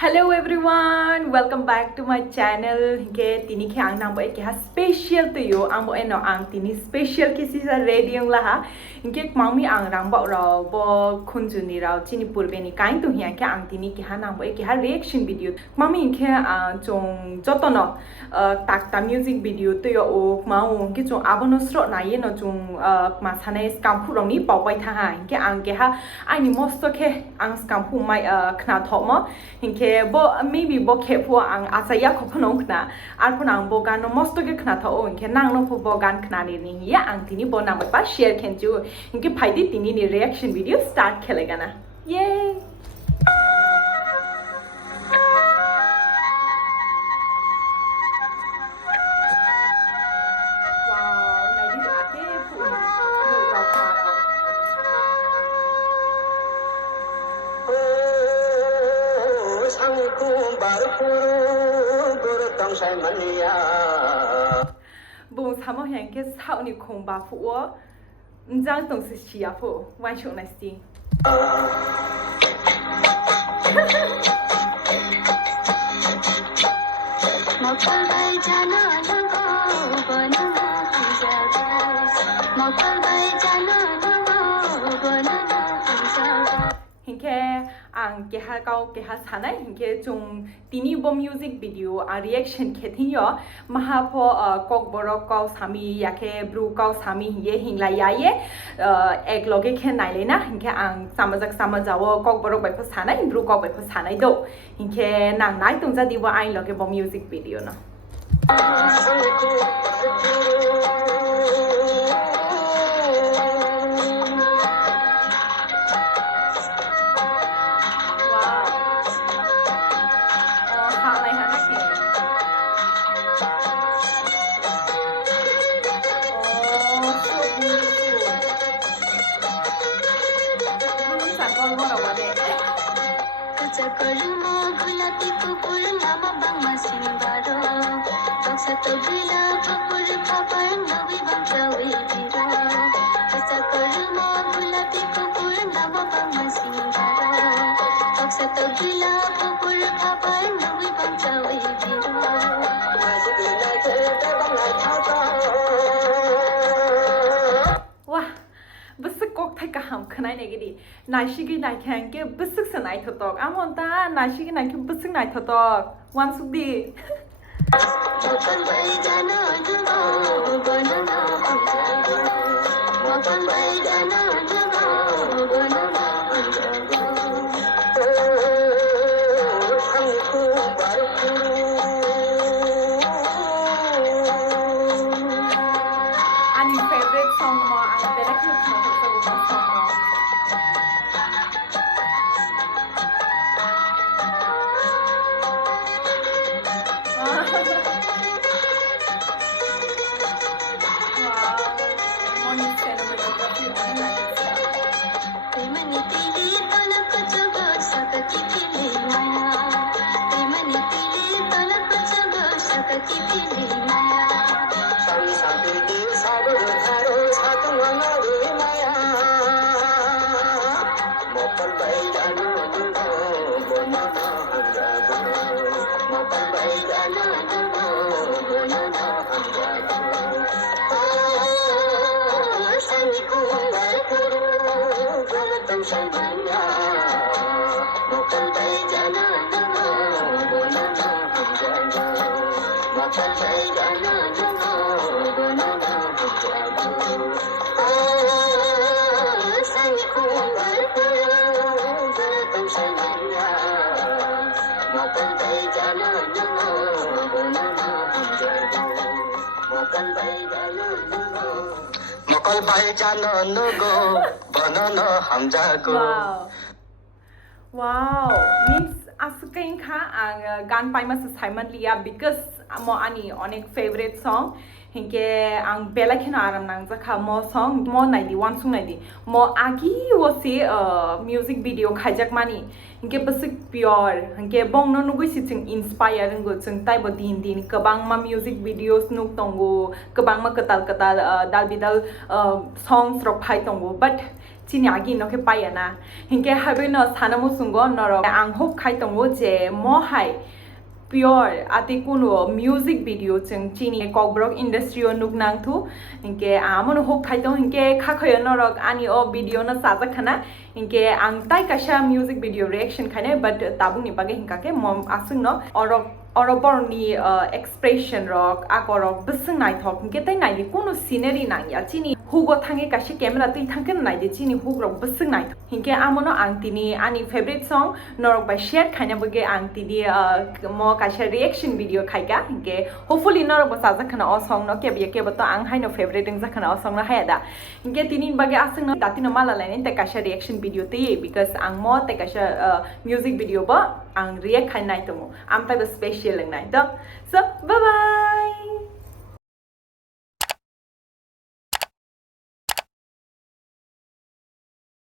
Hello everyone, welcome back to my channel. Hingke tini ke ang nang boy ke ha special to you. Ang boy no ang tini special ke si sa ready yung laha. Hingke mami ang rang bo raw bo khunjuni raw chini purbe ni kain to hiya ke ang tini ke ha nang boy ke ha reaction video. Mami hingke chong joto no takta music video to yo o mau hingke chong abono sro na ye no chong ma sanai scam phu rong ni pau pai tha ha hingke ang ke ha ai ni most ke ang scam phu mai khna thoma hingke bo maybe bo ke phu ang asaya ko phonong khna ar phonang bo gan no most ke khna tha o hingke nang no phu bo gan khna ni ni ya ang tini bo nang pa share khen chu hingke phaidi tini ni reaction video start khelega na yay bùng thăm hàng cái sau này không bà phụ giang tổng sự chỉ à phụ quan trọng là gì ang keha kau keha sana hingke chung tini bo music video a reaction khethi yo mahapho kokborok kau sami yake bru kau sami ye hingla ya ye ek loge khe nai le na hingke ang samajak samajawo kokborok bai pho sana bru kau bai pho sana do hingke nang nai tungja dibo ai loge bo music video na khana ne gidi naishigi nai khan ke busuk se nai thotok amon ta naishigi nai ke busuk nai thotok wan sukdi ani favorite song mo ang direct look mo sa song mo Mokol bai jenw nugo banana hamjago wow means asukain kha ang gan pai ma Simon liya because mo ani onek favorite song hingke ang bela khina aram nang jakha mo song mo naidi one song naidi mo agi wo se music video khajak mani hingke basik pure hingke bong no nugui si chung inspire ngo chung tai bo din din kabang ma music videos nuk tongo kabang ma katal dal bidal songs ro phai tongo but chini agi no ke payana hinke habe no sanamu sungo noro ang hop khai tongo je mo hai pure ati kuno music video chung chini kokborok industry o nugnang thu hinke amon hop khai tong hinke khakhoy norok ani o video na saja khana hinke ang tai kasha music video reaction khane but tabung ni bage hinkake mom asung no oroborni expression rock akorok bising nai thok hinke tai nai kuno scenery nang ya chini hugo thange kashi camera tui thangken nai de chini hugrok bising nai hinke amono ang tini ani favorite song norok by share khana bage ang tini mo kasha reaction video khaiga hinke hopefully norok basa jakhana o song no ke biye bato ang haino favorite ing jakhana o song na hayada hinke tini bage asung no datino mala lain te kasha reaction video te because ang mo te kasha music video ba ang react khainai tomo am ta special lang nai to so bye bye